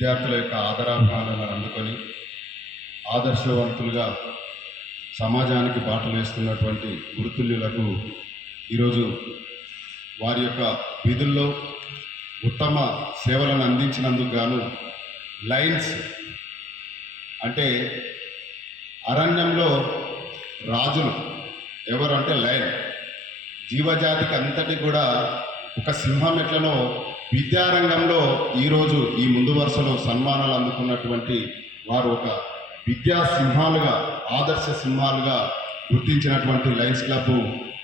విద్యార్థుల యొక్క ఆదరాభిమానాలను అందుకొని ఆదర్శవంతులుగా సమాజానికి బాటలు వేస్తున్నటువంటి గురుతుల్యులకు ఈరోజు వారి యొక్క విధుల్లో ఉత్తమ సేవలను అందించినందుకు గాను లయన్స్ అంటే అరణ్యంలో రాజులు ఎవరంటే లయన్ జీవజాతికి అంతటి కూడా ఒక సింహం ఎట్లనో విద్యారంగంలో ఈరోజు ఈ ముందు వరుసలో సన్మానాలు అందుకున్నటువంటి వారు ఒక విద్యా సింహాలుగా ఆదర్శ సింహాలుగా గుర్తించినటువంటి లయన్స్ క్లబ్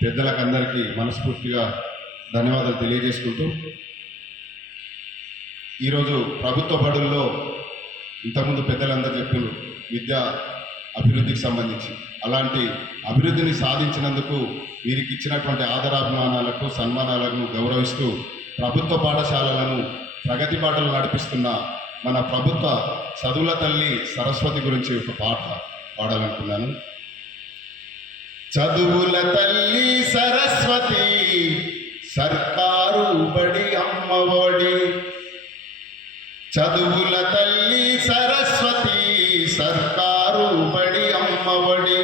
పెద్దలకు అందరికీ మనస్ఫూర్తిగా ధన్యవాదాలు తెలియజేసుకుంటూ ఈరోజు ప్రభుత్వ బడుల్లో ఇంతకుముందు పెద్దలందరూ చెప్పారు విద్యా అభివృద్ధికి సంబంధించి అలాంటి అభివృద్ధిని సాధించినందుకు వీరికి ఇచ్చినటువంటి ఆదరాభిమానాలకు సన్మానాలను గౌరవిస్తూ ప్రభుత్వ పాఠశాలలను ప్రగతి బాటలు నడిపిస్తున్న మన ప్రభుత్వ చదువుల తల్లి సరస్వతి గురించి ఒక పాట పాడాలనుకున్నాను. చదువుల తల్లి సరస్వతి సర్కారు బడి అమ్మఒడి, చదువుల తల్లి సరస్వతి సర్కారు బడి అమ్మఒడి,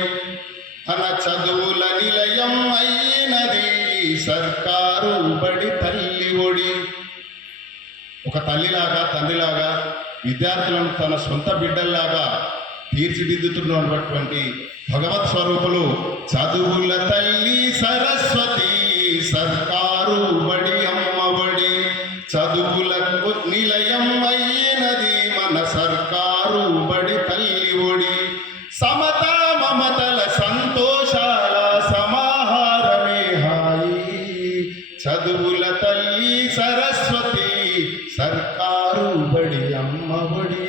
తన చదువుల నిలయం అయినది సర్కారు బడి తల్లి ఒడి. ఒక తల్లిలాగా తండ్రిలాగా విద్యార్థులను తన సొంత బిడ్డల్లాగా తీర్చిదిద్దుతున్నటువంటి భగవత్ స్వరూపులు చదువుల తల్లి సరస్వతి సర్కారు బడి అమ్మఒడి, చదువులకు నిలయం అయినది మన సర్కారు బడి తల్లి ఒడి. సమత మమతల సంతోషాల సమాహారమే హాయి, చదువుల తల్లి సరస్వతి సర్కారు బడి అమ్మఒడి.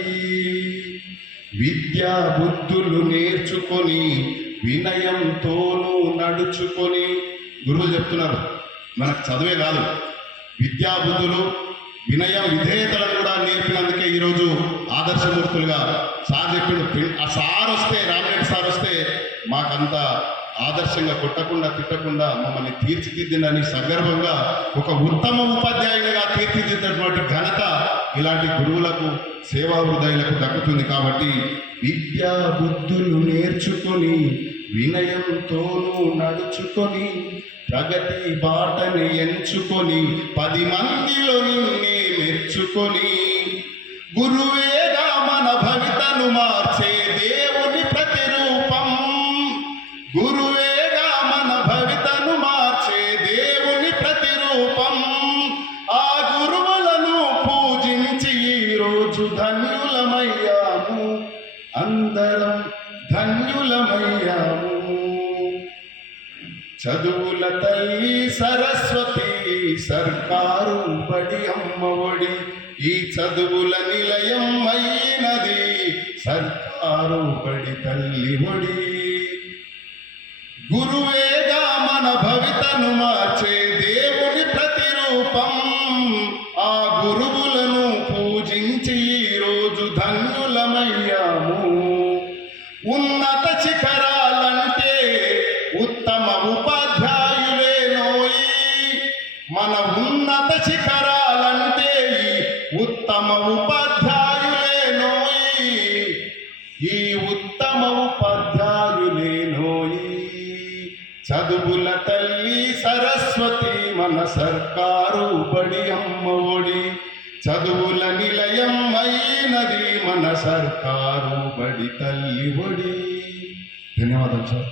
విద్యా బుద్ధులు నేర్చుకొని వినయంతోనూ నడుచుకొని, గురువులు చెప్తున్నారు మనకు చదువే కాదు విద్యా బుద్ధులు వినయం విధేయతలను కూడా నేర్పినందుకే ఈరోజు ఆదర్శమూర్తులుగా సార్ చెప్పిండు. ఆ సార్ వస్తే రామరెడ్డి సార్ వస్తే మాకంత ఆదర్శంగా కొట్టకుండా తిట్టకుండా మమ్మల్ని తీర్చిదిద్దినని సగర్వంగా ఒక ఉత్తమ ఉపాధ్యాయునిగా తీర్చిదిద్దినటువంటి ఘనత ఇలాంటి గురువులకు సేవా హృదయులకు దక్కుతుంది. కాబట్టి విద్యా బుద్ధులు నేర్చుకొని వినయంతోనూ నడుచుకొని ప్రగతి బాటని ఎంచుకొని 10 మందిలో నిన్నే మెచ్చుకొని, గురువేగా మన భవితను మార్చే దేవుని ప్రతిరూపం, గురువేగా మన భవితను మార్చే దేవుని ప్రతిరూపం. ఆ గురువులను పూజించి ఈరోజు ధన్యులమయ్యాము, అందరం ధన్యులమయ్యాము. చదువుల తల్లి సరస్వతి సర్కారు బడి అమ్మఒడి, ఈ చదువుల నిలయం అయినది సర్కారు బడి తల్లి ఒడి. గురువేగా మన భవితను మార్చే దేవుని ప్రతిరూపం, ఆ గురువులను పూజించి ఈరోజు ధన్యులమయ్యాము. ఉన్నత శిఖరాలంటే ఉత్తమ ఉపాధ్యాయులే నోయి, మన ఉన్నత శిఖరాలంటే ఉత్తమ ఉపాధ్యాయులే నోయి, ఈ ఉత్తమ ఉపాధ్యాయులే నోయి. చదువుల తల్లి సరస్వతి మన సర్కారు బడి అమ్మఒడి, చదువుల నిలయం అయినది మన సర్కారు బడి తల్లి ఒడి. ధన్యవాదాలు సార్.